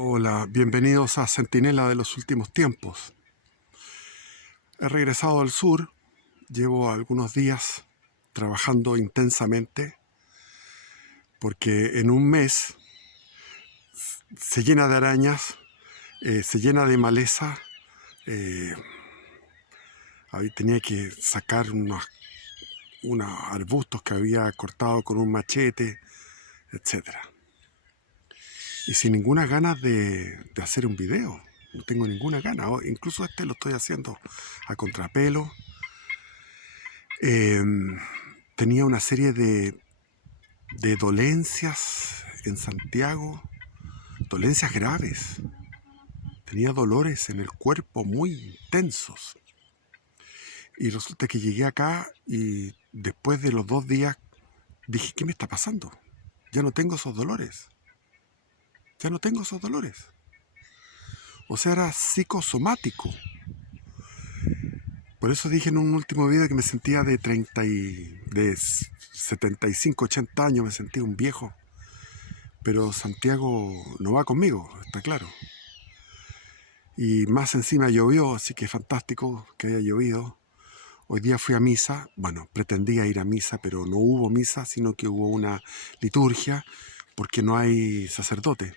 Hola, bienvenidos a Centinela de los últimos tiempos. He regresado al sur, llevo algunos días trabajando intensamente porque en un mes se llena de arañas, se llena de maleza. eh, Ahí tenía que sacar unos arbustos que había cortado con un machete, etcétera. Y sin ninguna ganas de hacer un video. No tengo ninguna gana. Incluso este lo estoy haciendo a contrapelo. Eh, Tenía una serie de dolencias en Santiago, dolencias graves. Tenía dolores en el cuerpo muy intensos. Y resulta que llegué acá y después de los 2 días dije, ¿qué me está pasando? Ya no tengo esos dolores. Ya no tengo esos dolores. O sea, era psicosomático. Por eso dije en un último video que me sentía de 75, 80 años, me sentía un viejo. Pero Santiago no va conmigo, está claro. Y más encima llovió, así que fantástico que haya llovido. Hoy día fui a misa, bueno, pretendía ir a misa, pero no hubo misa, sino que hubo una liturgia, porque no hay sacerdote.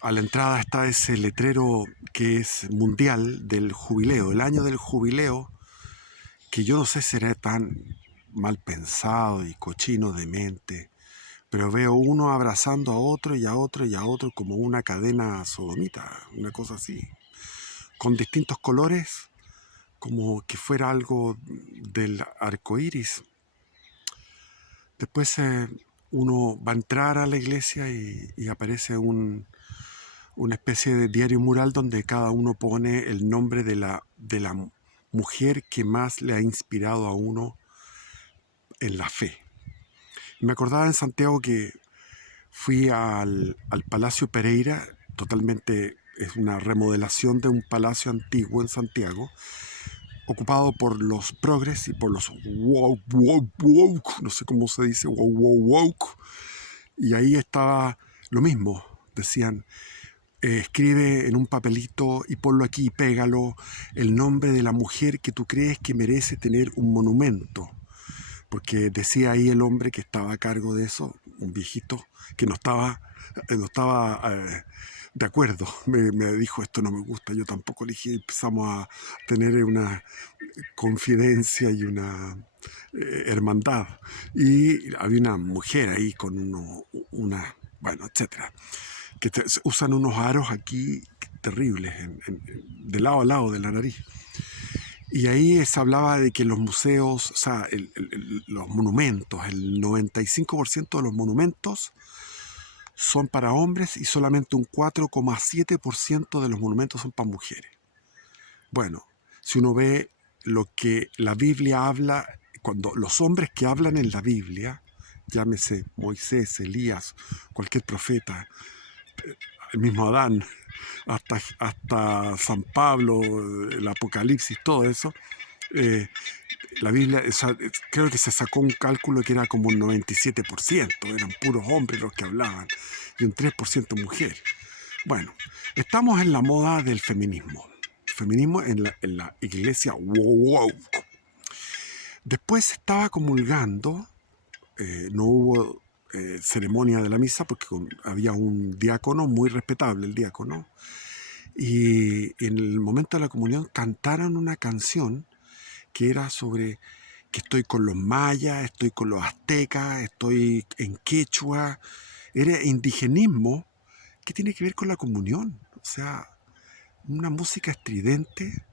A la entrada está ese letrero que es mundial del jubileo, el año del jubileo, que yo no sé si será tan mal pensado y cochino de mente, pero veo uno abrazando a otro y a otro y a otro como una cadena sodomita, una cosa así, con distintos colores, como que fuera algo del arco iris. Después uno va a entrar a la iglesia y aparece una especie de diario mural donde cada uno pone el nombre de la mujer que más le ha inspirado a uno en la fe. Me acordaba en Santiago que fui al Palacio Pereira, totalmente es una remodelación de un palacio antiguo en Santiago, ocupado por los progres y por los woke, no sé cómo se dice, woke. Y ahí estaba lo mismo, decían, escribe en un papelito y ponlo aquí y pégalo el nombre de la mujer que tú crees que merece tener un monumento. Porque decía ahí el hombre que estaba a cargo de eso, un viejito, que no estaba de acuerdo. Me dijo, esto no me gusta, yo tampoco elegí. Empezamos a tener una confidencia y una hermandad. Y había una mujer ahí con bueno, etcétera, que usan unos aros aquí terribles, de lado a lado de la nariz. Y ahí se hablaba de que los museos, o sea, los monumentos, el 95% de los monumentos son para hombres y solamente un 4,7% de los monumentos son para mujeres. Bueno, si uno ve lo que la Biblia habla, cuando los hombres que hablan en la Biblia, llámese Moisés, Elías, cualquier profeta, el mismo Adán, hasta San Pablo, el Apocalipsis, todo eso, eh, la Biblia, creo que se sacó un cálculo que era como un 97%, eran puros hombres los que hablaban, y un 3% mujeres. Bueno, estamos en la moda del feminismo. Feminismo en la iglesia wow. Después estaba comulgando, no hubo ceremonia de la misa porque había un diácono, muy respetable el diácono, y en el momento de la comunión cantaron una canción que era sobre que estoy con los mayas, estoy con los aztecas, estoy en quechua. Era indigenismo que tiene que ver con la comunión. O sea, una música estridente,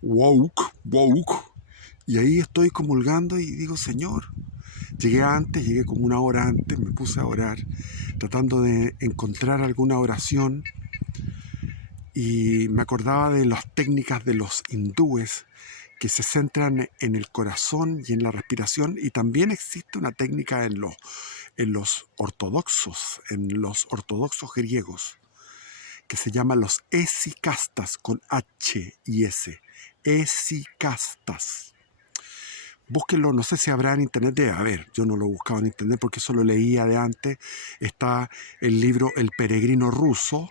woke. Y ahí estoy comulgando y digo, Señor, llegué como una hora antes, me puse a orar, tratando de encontrar alguna oración y me acordaba de las técnicas de los hindúes que se centran en el corazón y en la respiración, y también existe una técnica en los ortodoxos griegos, que se llama los esicastas, con H y S, esicastas. Búsquenlo, no sé si habrá en internet, debe haber, yo no lo buscaba en internet porque eso lo leía de antes. Está el libro El peregrino ruso,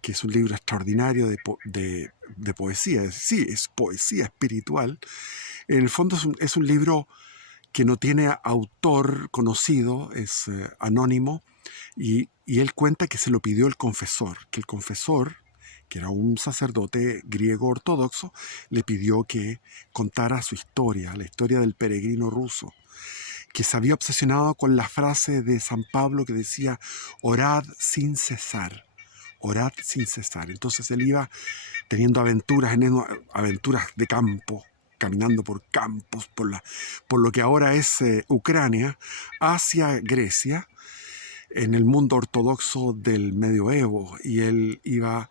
que es un libro extraordinario de poesía. Sí, es poesía espiritual. En el fondo es un libro que no tiene autor conocido, es anónimo, y él cuenta que se lo pidió el confesor, que el confesor, que era un sacerdote griego ortodoxo, le pidió que contara su historia, la historia del peregrino ruso, que se había obsesionado con la frase de San Pablo que decía, orad sin cesar. Orad sin cesar. Entonces él iba teniendo aventuras de campo, caminando por campos, por lo que ahora es Ucrania, hacia Grecia, en el mundo ortodoxo del medioevo, y él iba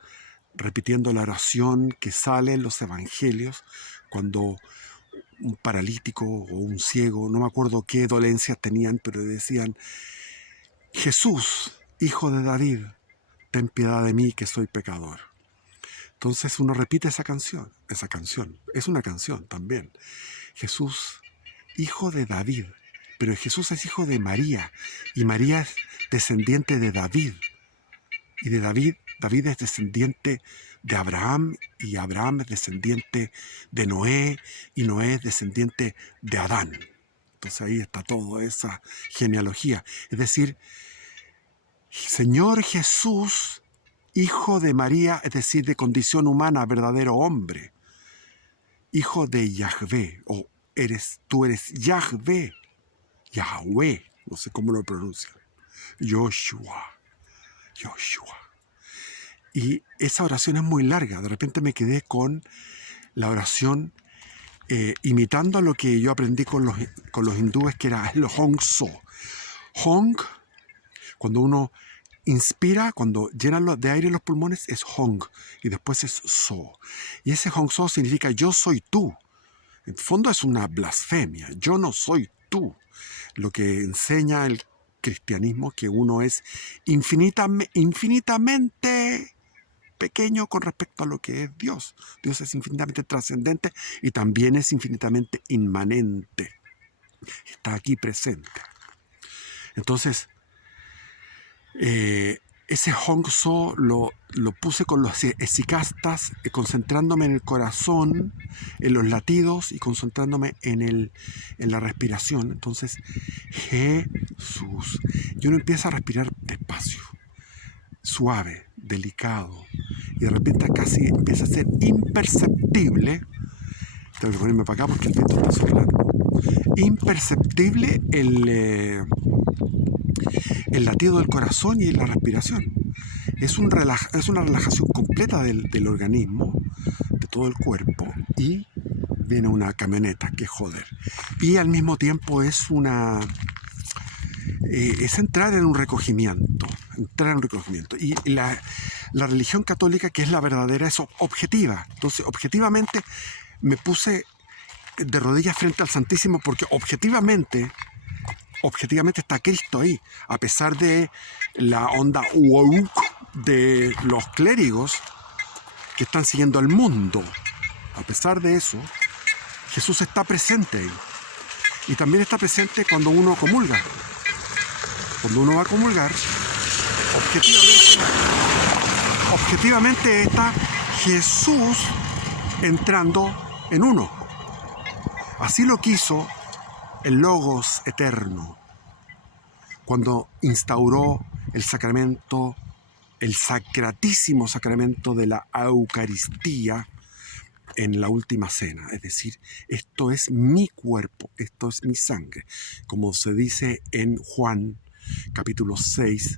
repitiendo la oración que sale en los evangelios cuando un paralítico o un ciego, no me acuerdo qué dolencias tenían, pero decían, Jesús, hijo de David, ten piedad de mí que soy pecador. Entonces uno repite esa canción es una canción también. Jesús, hijo de David, pero Jesús es hijo de María, y María es descendiente de David, y de David es descendiente de Abraham, y Abraham es descendiente de Noé, y Noé es descendiente de Adán. Entonces ahí está toda esa genealogía. Es decir, Señor Jesús, hijo de María, es decir, de condición humana, verdadero hombre, hijo de Yahvé, o tú eres Yahvé, Yahweh, no sé cómo lo pronuncian, Yoshua. Y esa oración es muy larga. De repente me quedé con la oración imitando lo que yo aprendí con los hindúes, que era el Hong-so. Hong, cuando uno inspira, cuando llenan de aire los pulmones, es Hong, y después es So. Y ese Hong-so significa yo soy tú. En el fondo es una blasfemia. Yo no soy tú. Lo que enseña el cristianismo, que uno es infinitamente pequeño con respecto a lo que es Dios. Dios es infinitamente trascendente y también es infinitamente inmanente. Está aquí presente. Entonces, ese Hong-so lo puse con los esicastas, concentrándome en el corazón, en los latidos y concentrándome en la respiración. Entonces, Jesús. Y uno empieza a respirar despacio, suave, delicado, y de repente casi empieza a ser imperceptible. Tengo que ponerme para acá porque el viento está soplando. Imperceptible el latido del corazón y la respiración. Es una relajación completa del organismo, de todo el cuerpo, y viene una camioneta que joder. Y al mismo tiempo es entrar en un recogimiento. Y la religión católica, que es la verdadera, es objetiva. Entonces, objetivamente me puse de rodillas frente al Santísimo porque objetivamente está Cristo ahí, a pesar de la onda woke de los clérigos que están siguiendo al mundo. A pesar de eso, Jesús está presente ahí. Y también está presente cuando uno comulga. Cuando uno va a comulgar, objetivamente está Jesús entrando en uno. Así lo quiso el Logos eterno, cuando instauró el sacramento, el sacratísimo sacramento de la Eucaristía en la última cena. Es decir, esto es mi cuerpo, esto es mi sangre. Como se dice en Juan, capítulo 6,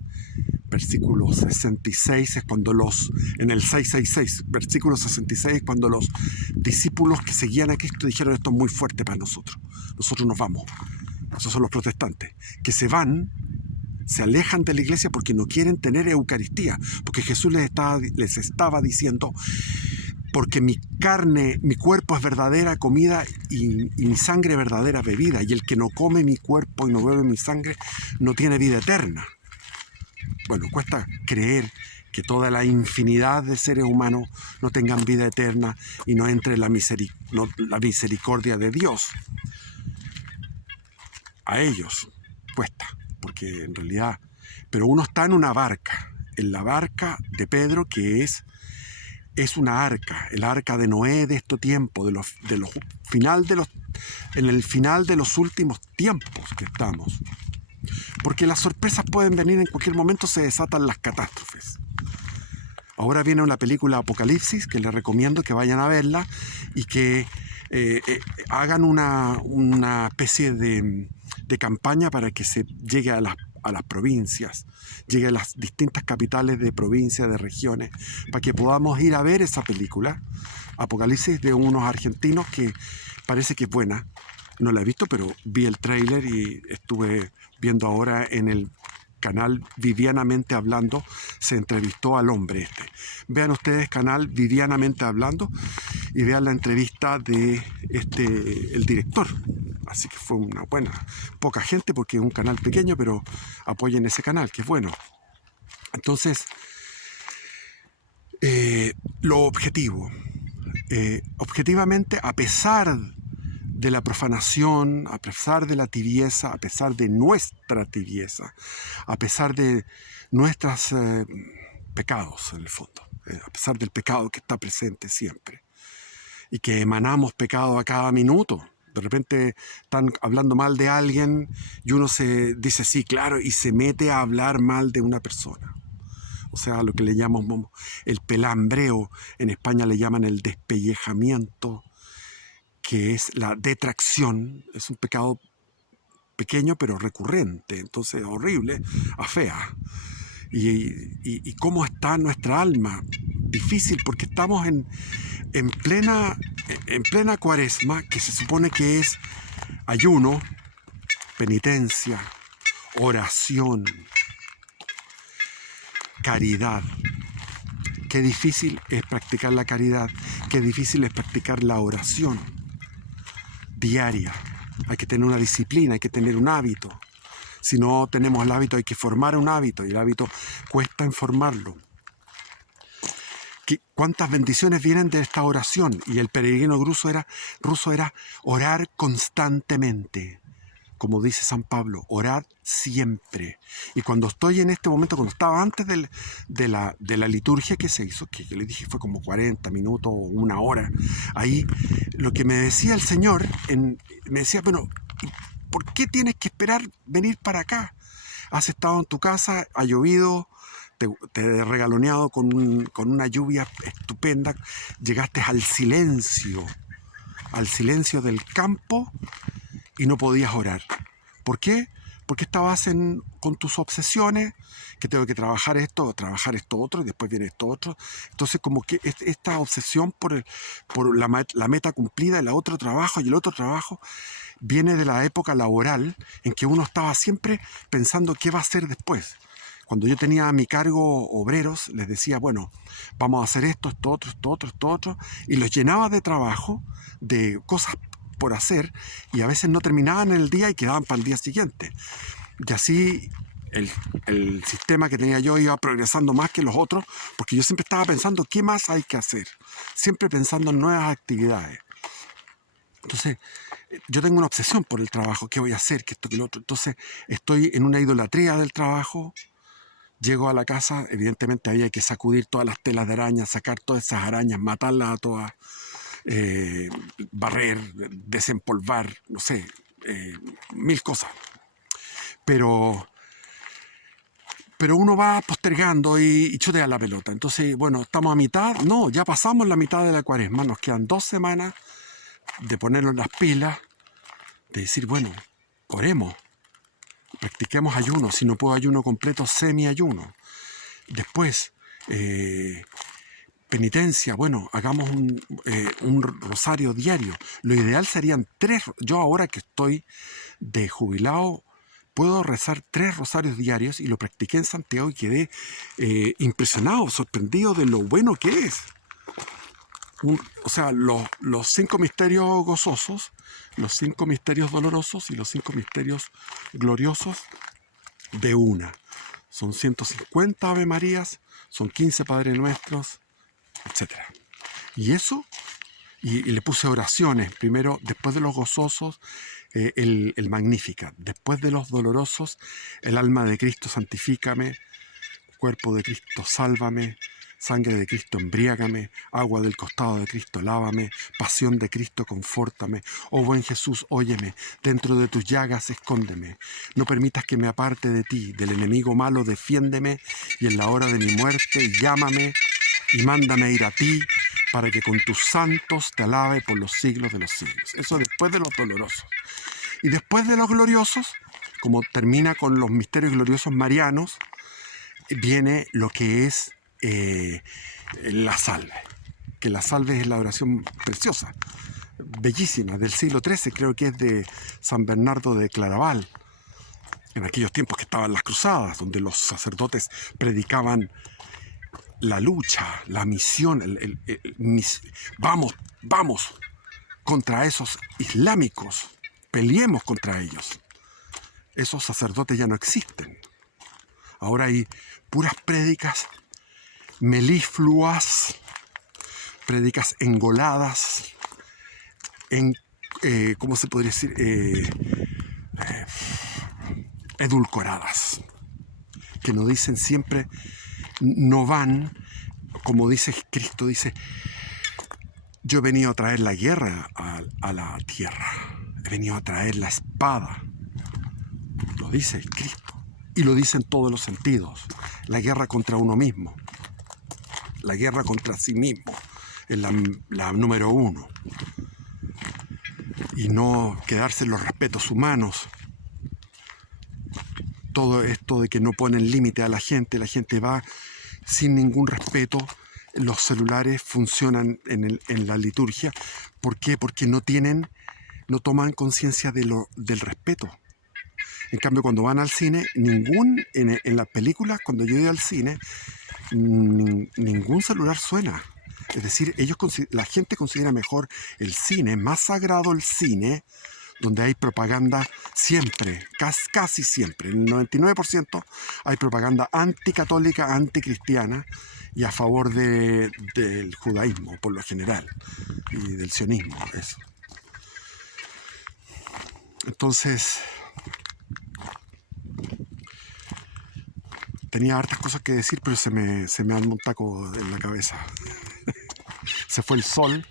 versículo 66, es cuando en el 666, versículo 66, cuando los discípulos que seguían a Cristo dijeron, esto es muy fuerte para nosotros nos vamos. Esos son los protestantes, que se alejan de la iglesia porque no quieren tener Eucaristía, porque Jesús les estaba diciendo, porque mi cuerpo es verdadera comida y mi sangre verdadera bebida, y el que no come mi cuerpo y no bebe mi sangre no tiene vida eterna. Bueno, cuesta creer que toda la infinidad de seres humanos no tengan vida eterna y no entre la misericordia de Dios. a ellos cuesta, porque en realidad, pero uno está en una barca, en la barca de Pedro, que es una arca, el arca de Noé de este tiempo, en el final de los últimos tiempos que estamos. Porque las sorpresas pueden venir en cualquier momento, se desatan las catástrofes. Ahora viene una película Apocalipsis, que les recomiendo que vayan a verla y que hagan una especie de campaña para que se llegue a las provincias, llegue a las distintas capitales de provincias, de regiones, para que podamos ir a ver esa película, Apocalipsis, de unos argentinos, que parece que es buena. No la he visto, pero vi el tráiler y estuve viendo ahora en el canal Vivianamente Hablando, se entrevistó al hombre este. Vean ustedes canal Vivianamente Hablando y vean la entrevista de el director. Así que fue una buena, poca gente porque es un canal pequeño, pero apoyen ese canal, que es bueno. Entonces, lo objetivo. Objetivamente, a pesar de la profanación, a pesar de la tibieza, a pesar de nuestra tibieza, a pesar de nuestros pecados, en el fondo, a pesar del pecado que está presente siempre, y que emanamos pecado a cada minuto. De repente están hablando mal de alguien y uno se dice sí, claro, y se mete a hablar mal de una persona. O sea, lo que le llamamos el pelambreo, en España le llaman el despellejamiento, que es la detracción. Es un pecado pequeño pero recurrente, entonces horrible, afea. Y cómo está nuestra alma, difícil, porque estamos en plena cuaresma, que se supone que es ayuno, penitencia, oración, caridad. Qué difícil es practicar la caridad, qué difícil es practicar la oración diaria. Hay que tener una disciplina, hay que tener un hábito. Si no tenemos el hábito, hay que formar un hábito, y el hábito cuesta en formarlo. ¿Cuántas bendiciones vienen de esta oración? Y el peregrino ruso era orar constantemente. Como dice San Pablo, orad siempre. Y cuando estoy en este momento, cuando estaba antes de la liturgia que se hizo, que yo le dije fue como 40 minutos o una hora, ahí lo que me decía el Señor, me decía, bueno, ¿por qué tienes que esperar venir para acá? Has estado en tu casa, ha llovido, te he regaloneado con una lluvia estupenda, llegaste al silencio del campo, y no podías orar. ¿Por qué? Porque estabas con tus obsesiones, que tengo que trabajar esto otro, y después viene esto otro. Entonces, como que esta obsesión por la meta cumplida, el otro trabajo y el otro trabajo, viene de la época laboral en que uno estaba siempre pensando qué va a hacer después. Cuando yo tenía a mi cargo obreros, les decía, bueno, vamos a hacer esto otro, y los llenaba de trabajo, de cosas por hacer, y a veces no terminaban en el día y quedaban para el día siguiente. Y así el sistema que tenía yo iba progresando más que los otros, porque yo siempre estaba pensando qué más hay que hacer, siempre pensando en nuevas actividades. Entonces, yo tengo una obsesión por el trabajo, qué voy a hacer, que esto, que lo otro. Entonces, estoy en una idolatría del trabajo. Llego a la casa, evidentemente había que sacudir todas las telas de araña, sacar todas esas arañas, matarlas a todas, barrer, desempolvar, no sé, mil cosas. Pero uno va postergando y chutea la pelota. Entonces, bueno, estamos a mitad. No, ya pasamos la mitad de la cuaresma. Nos quedan 2 semanas de ponernos las pilas, de decir, bueno, oremos, practiquemos ayuno. Si no puedo ayuno completo, semi-ayuno. Después, penitencia, bueno, hagamos un rosario diario. Lo ideal serían 3. Yo ahora que estoy de jubilado, puedo rezar 3 rosarios diarios, y lo practiqué en Santiago y quedé impresionado, sorprendido de lo bueno que es. O sea, los 5 misterios gozosos, los 5 misterios dolorosos y los 5 misterios gloriosos de una. Son 150 Ave Marías, son 15 Padre Nuestros, etc. Y eso, y le puse oraciones, primero, después de los gozosos, el Magnificat. Después de los dolorosos, el alma de Cristo santifícame, cuerpo de Cristo sálvame, sangre de Cristo embriágame, agua del costado de Cristo lávame, pasión de Cristo confórtame. Oh buen Jesús, óyeme, dentro de tus llagas escóndeme. No permitas que me aparte de ti, del enemigo malo defiéndeme, y en la hora de mi muerte llámame y mándame ir a ti, para que con tus santos te alabe por los siglos de los siglos. Eso después de los dolorosos. Y después de los gloriosos, como termina con los misterios gloriosos marianos, viene lo que es la salve. Que la salve es la oración preciosa, bellísima, del siglo XIII, creo que es de San Bernardo de Claraval, en aquellos tiempos que estaban las cruzadas, donde los sacerdotes predicaban la lucha, la misión, vamos contra esos islámicos, peleemos contra ellos. Esos sacerdotes ya no existen. Ahora hay puras prédicas melifluas, prédicas engoladas, ¿cómo se podría decir? Edulcoradas, que nos dicen siempre, no van, como dice Cristo, dice, yo he venido a traer la guerra a la tierra, he venido a traer la espada, lo dice Cristo, y lo dice en todos los sentidos, la guerra contra uno mismo, la guerra contra sí mismo, es la número uno, y no quedarse en los respetos humanos. Todo esto de que no ponen límite a la gente va sin ningún respeto. Los celulares funcionan en la liturgia. ¿Por qué? Porque no toman conciencia del respeto. En cambio, cuando van al cine, en las películas, cuando yo voy al cine, ningún celular suena. Es decir, la gente considera mejor el cine, más sagrado el cine, donde hay propaganda siempre, casi siempre, en el 99% hay propaganda anticatólica, anticristiana y a favor del judaísmo, por lo general, y del sionismo, eso. Entonces, tenía hartas cosas que decir, pero se me armó un taco en la cabeza. Se fue el sol,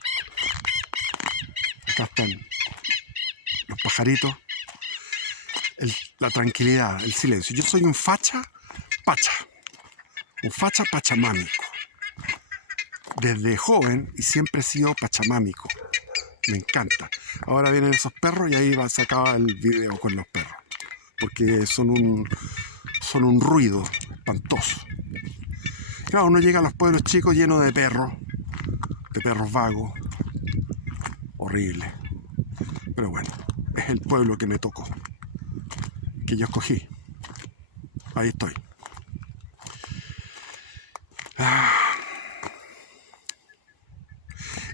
acá están los pajaritos, la tranquilidad, el silencio. Yo soy un facha pachamámico. Desde joven y siempre he sido pachamámico. Me encanta. Ahora vienen esos perros y ahí se acaba el video con los perros. Porque son un ruido espantoso. Claro, uno llega a los pueblos chicos llenos de perros vagos. Horrible. Pero bueno, es el pueblo que me tocó, que yo escogí. Ahí estoy.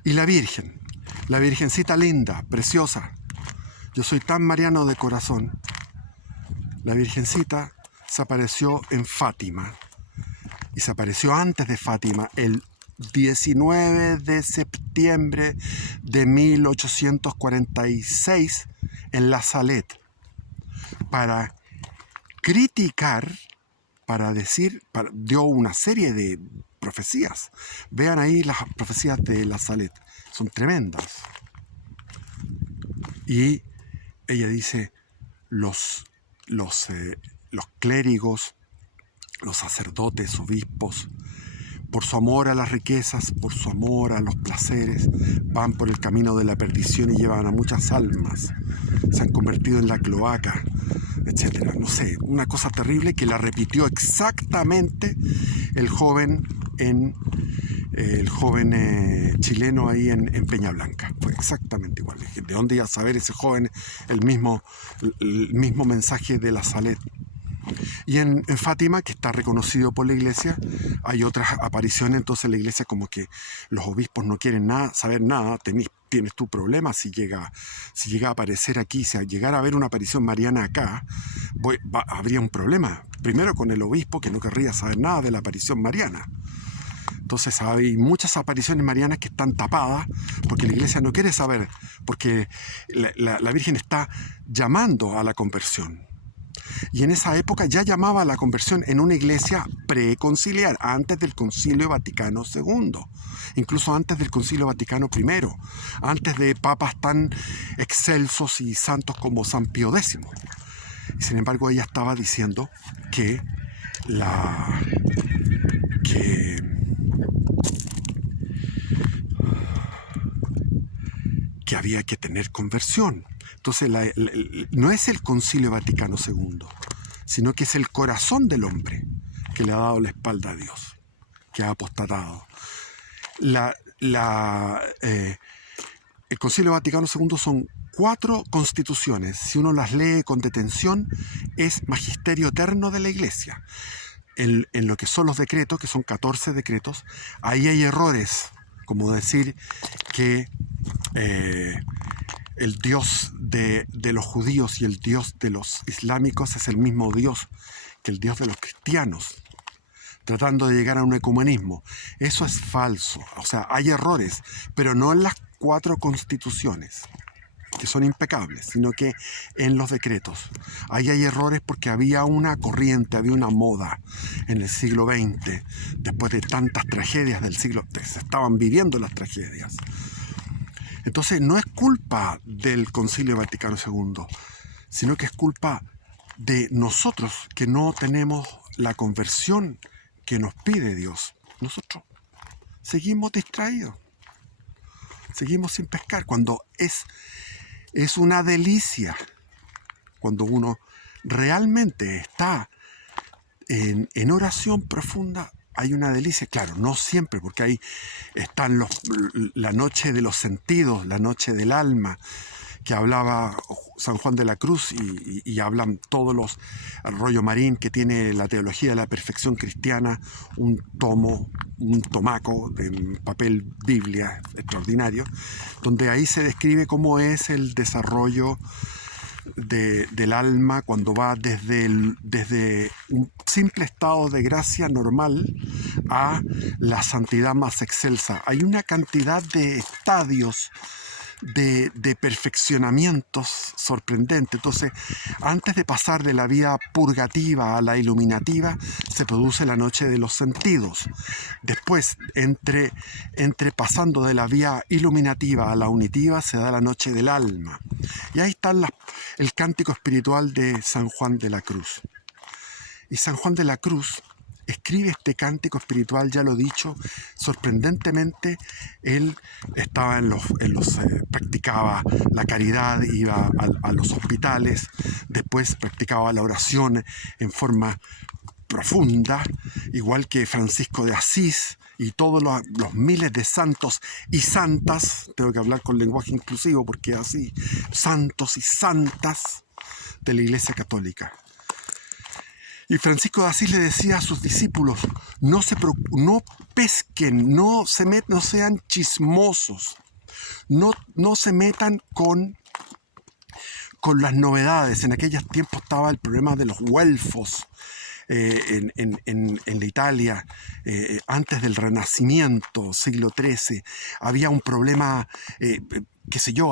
Y la Virgencita linda, preciosa. Yo soy tan mariano de corazón. La Virgencita se apareció en Fátima. Y se apareció antes de Fátima, el 19 de septiembre de 1846 en La Salette, para criticar, dio una serie de profecías. Vean ahí las profecías de La Salette, son tremendas. Y ella dice, los clérigos, los sacerdotes, obispos, por su amor a las riquezas, por su amor a los placeres, van por el camino de la perdición y llevan a muchas almas. Se han convertido en la cloaca, etcétera. No sé, una cosa terrible que la repitió exactamente el joven chileno ahí en Peña Blanca. Fue exactamente igual. ¿De dónde iba a saber ese joven el mismo mensaje de La Salette? Y en Fátima, que está reconocido por la iglesia, hay otras apariciones. Entonces la iglesia, como que los obispos no quieren saber nada. Tienes tu problema si llega a aparecer aquí, si llegara a haber una aparición mariana acá, habría un problema. Primero con el obispo, que no querría saber nada de la aparición mariana. Entonces hay muchas apariciones marianas que están tapadas porque la iglesia no quiere saber, porque la Virgen está llamando a la conversión. Y en esa época ya llamaba a la conversión en una iglesia preconciliar, antes del Concilio Vaticano II, incluso antes del Concilio Vaticano I, antes de papas tan excelsos y santos como San Pío X. Y sin embargo ella estaba diciendo que que había que tener conversión. Entonces no es el Concilio Vaticano II, sino que es el corazón del hombre que le ha dado la espalda a Dios, que ha apostatado. El Concilio Vaticano II son 4 constituciones. Si uno las lee con detención, es magisterio eterno de la Iglesia. En lo que son los decretos, que son 14 decretos, ahí hay errores, como decir que el Dios de los judíos y el Dios de los islámicos es el mismo Dios que el Dios de los cristianos, tratando de llegar a un ecumenismo. Eso es falso. O sea, hay errores, pero no en las 4 constituciones, que son impecables, sino que en los decretos. Ahí hay errores porque había una corriente, había una moda en el siglo XX, después de tantas tragedias del siglo, se estaban viviendo las tragedias. Entonces no es culpa del Concilio Vaticano II, sino que es culpa de nosotros que no tenemos la conversión que nos pide Dios. Nosotros seguimos distraídos, seguimos sin pescar, cuando es una delicia, cuando uno realmente está en oración profunda. Hay una delicia, claro, no siempre, porque ahí están la noche de los sentidos, la noche del alma, que hablaba San Juan de la Cruz y hablan todos los, el rollo Marín, que tiene la teología de la perfección cristiana, un tomaco de papel Biblia extraordinario, donde ahí se describe cómo es el desarrollo del alma cuando va desde un simple estado de gracia normal a la santidad más excelsa. Hay una cantidad de estadios de perfeccionamientos sorprendentes. Entonces, antes de pasar de la vida purgativa a la iluminativa, se produce la noche de los sentidos. Después, entre pasando de la vía iluminativa a la unitiva, se da la noche del alma. Y ahí está el cántico espiritual de San Juan de la Cruz. Y San Juan de la Cruz escribe este cántico espiritual, ya lo he dicho, sorprendentemente. Él estaba practicaba la caridad, iba a los hospitales, después practicaba la oración en forma profunda, igual que Francisco de Asís y todos los miles de santos y santas. Tengo que hablar con lenguaje inclusivo porque es así, santos y santas de la Iglesia Católica. Y Francisco de Asís le decía a sus discípulos: no pesquen, no sean chismosos, no se metan con las novedades. En aquellos tiempos estaba el problema de los güelfos en la Italia, antes del Renacimiento, siglo XIII. Había un problema,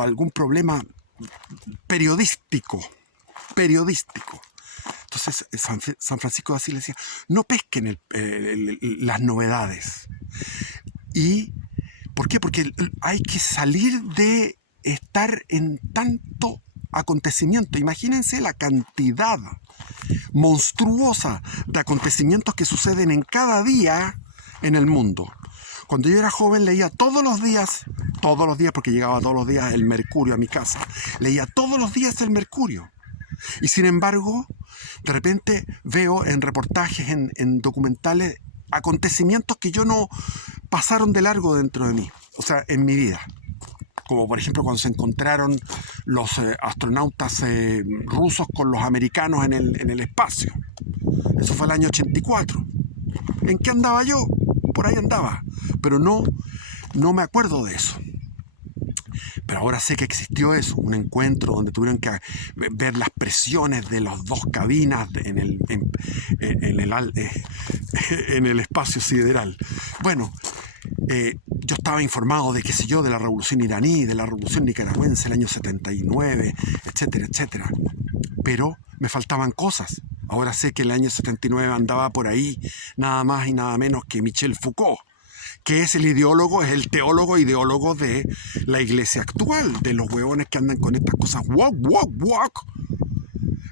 algún problema periodístico. Entonces San Francisco de Asís le decía: no pesquen las novedades. ¿Y por qué? Porque hay que salir de estar en tanto acontecimiento. Imagínense la cantidad monstruosa de acontecimientos que suceden en cada día en el mundo. Cuando yo era joven leía todos los días, porque llegaba todos los días el Mercurio a mi casa, leía todos los días el Mercurio. Y sin embargo, de repente veo en reportajes, en documentales, acontecimientos que yo no pasaron de largo dentro de mí, o sea, en mi vida. Como por ejemplo cuando se encontraron los astronautas rusos con los americanos en el espacio. Eso fue el año 84. ¿En qué andaba yo? Por ahí andaba. Pero no me acuerdo de eso. Pero ahora sé que existió eso, un encuentro donde tuvieron que ver las presiones de las dos cabinas en el espacio sideral. Bueno, yo estaba informado de, qué sé yo, de la revolución iraní, de la revolución nicaragüense, el año 79, etcétera, etcétera. Pero me faltaban cosas. Ahora sé que el año 79 andaba por ahí nada más y nada menos que Michel Foucault, que es el ideólogo, es el teólogo ideólogo de la iglesia actual, de los huevones que andan con estas cosas walk, walk, walk.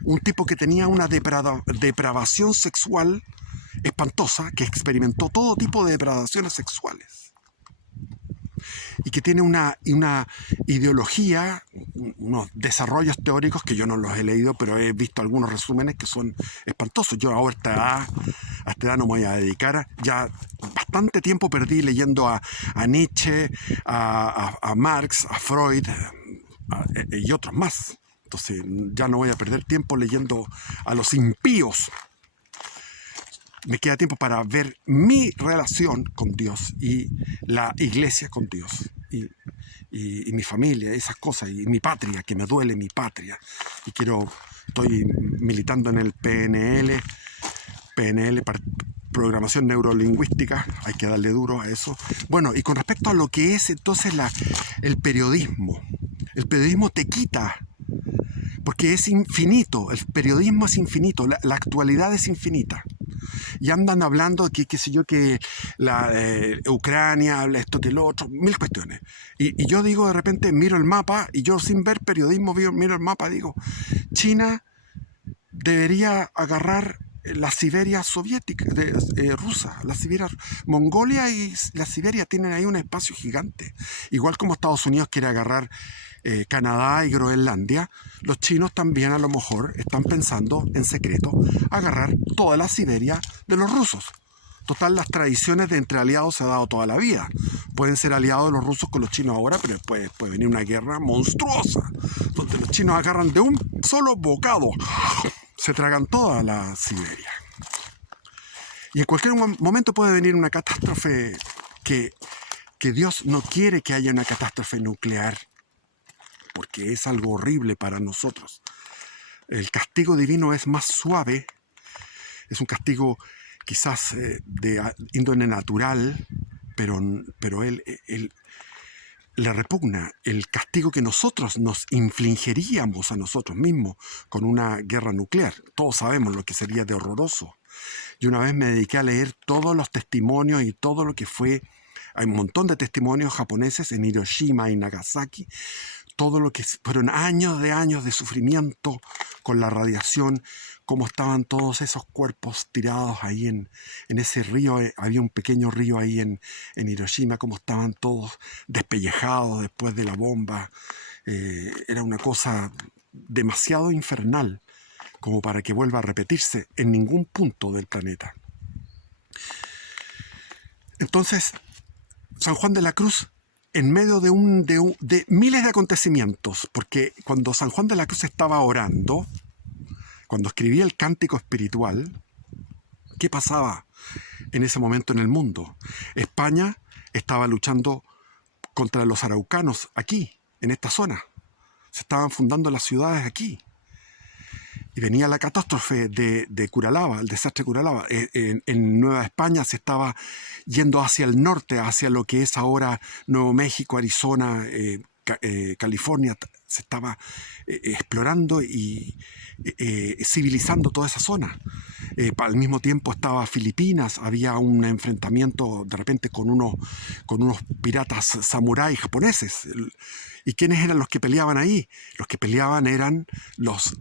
Un tipo que tenía una depravación sexual espantosa, que experimentó todo tipo de depravaciones sexuales y que tiene una ideología, unos desarrollos teóricos que yo no los he leído, pero he visto algunos resúmenes que son espantosos. Yo ahora a esta edad no me voy a dedicar. Ya bastante tiempo perdí leyendo a Nietzsche, a Marx, a Freud y otros más. Entonces ya no voy a perder tiempo leyendo a los impíos. Me queda tiempo para ver mi relación con Dios y la iglesia con Dios y mi familia, esas cosas, y mi patria, que me duele mi patria. Y estoy militando en el PNL, programación neurolingüística, hay que darle duro a eso. Bueno, y con respecto a lo que es entonces el periodismo te quita, porque es infinito, el periodismo es infinito, la actualidad es infinita. Y andan hablando que, qué sé yo, que Ucrania habla esto que lo otro, mil cuestiones. Y yo digo, de repente, miro el mapa, y yo sin ver periodismo, miro el mapa, digo, China debería agarrar la Siberia soviética, rusa, la Siberia, Mongolia y la Siberia tienen ahí un espacio gigante. Igual como Estados Unidos quiere agarrar Canadá y Groenlandia, los chinos también a lo mejor están pensando en secreto agarrar toda la Siberia de los rusos. Total, las tradiciones de entre aliados se ha dado toda la vida. Pueden ser aliados los rusos con los chinos ahora, pero después puede venir una guerra monstruosa, donde los chinos agarran de un solo bocado, se tragan toda la Siberia. Y en cualquier momento puede venir una catástrofe que Dios no quiere que haya una catástrofe nuclear, porque es algo horrible para nosotros. El castigo divino es más suave, es un castigo quizás de índole natural, pero él le repugna el castigo que nosotros nos infligiríamos a nosotros mismos con una guerra nuclear. Todos sabemos lo que sería de horroroso. Y una vez me dediqué a leer todos los testimonios y todo lo que fue. Hay un montón de testimonios japoneses en Hiroshima y Nagasaki. Todo lo que fueron años de sufrimiento con la radiación, cómo estaban todos esos cuerpos tirados ahí en ese río. Había un pequeño río ahí en Hiroshima, cómo estaban todos despellejados después de la bomba. Era una cosa demasiado infernal como para que vuelva a repetirse en ningún punto del planeta. Entonces, San Juan de la Cruz, en medio de miles de acontecimientos, porque cuando San Juan de la Cruz estaba orando, cuando escribía el cántico espiritual, ¿qué pasaba en ese momento en el mundo? España estaba luchando contra los araucanos aquí, en esta zona. Se estaban fundando las ciudades aquí. Y venía la catástrofe de Curalaba, el desastre de Curalaba. En Nueva España se estaba yendo hacia el norte, hacia lo que es ahora Nuevo México, Arizona, California. Se estaba explorando y civilizando toda esa zona. Al mismo tiempo estaba Filipinas, había un enfrentamiento de repente con unos piratas samuráis japoneses. ¿Y quiénes eran los que peleaban ahí? Los que peleaban eran los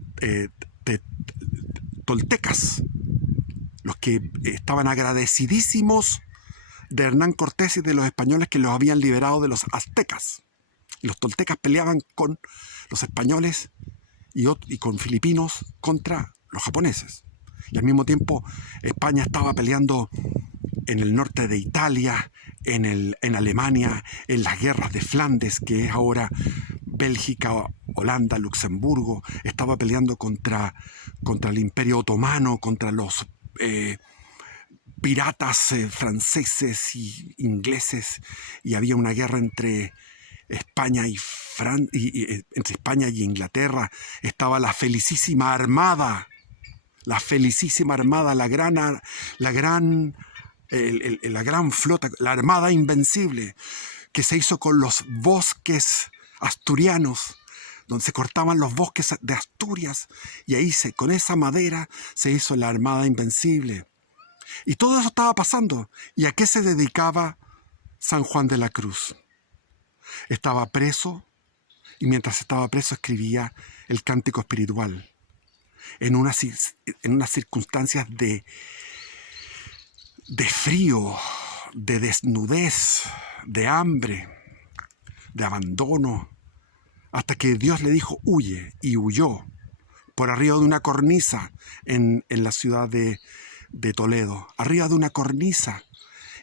toltecas, los que estaban agradecidísimos de Hernán Cortés y de los españoles que los habían liberado de los aztecas. Y los toltecas peleaban con los españoles y con filipinos contra los japoneses. Y al mismo tiempo España estaba peleando en el norte de Italia, en Alemania, en las guerras de Flandes, que es ahora Bélgica, Holanda, Luxemburgo. Estaba peleando contra el Imperio Otomano, contra los piratas franceses y ingleses, y había una guerra entre España entre España y Inglaterra estaba la felicísima armada, la gran flota, la armada invencible, que se hizo con los bosques asturianos, donde se cortaban los bosques de Asturias, y ahí con esa madera se hizo la armada invencible. Y todo eso estaba pasando. ¿Y a qué se dedicaba San Juan de la Cruz? Estaba preso, y mientras estaba preso escribía el Cántico Espiritual, en unas circunstancias de frío, de desnudez, de hambre, de abandono, hasta que Dios le dijo, huye, y huyó por arriba de una cornisa en la ciudad de Toledo, arriba de una cornisa,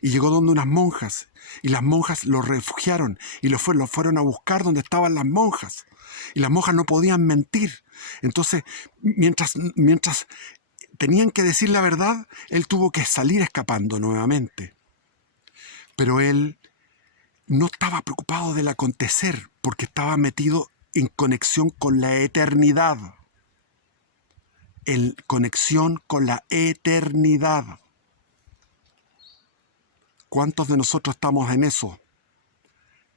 y llegó donde unas monjas, y las monjas lo refugiaron, y lo fueron a buscar donde estaban las monjas, y las monjas no podían mentir. Entonces, mientras tenían que decir la verdad, él tuvo que salir escapando nuevamente. Pero él no estaba preocupado del acontecer, porque estaba metido en conexión con la eternidad. En conexión con la eternidad. ¿Cuántos de nosotros estamos en eso?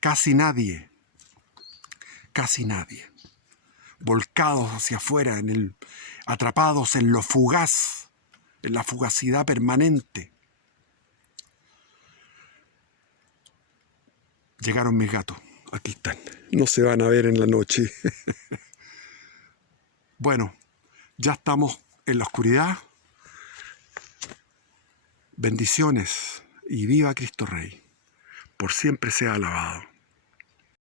Casi nadie. Casi nadie. Volcados hacia afuera, atrapados en lo fugaz, en la fugacidad permanente. Llegaron mis gatos. Aquí están. No se van a ver en la noche. Bueno, ya estamos en la oscuridad. Bendiciones y viva Cristo Rey. Por siempre sea alabado.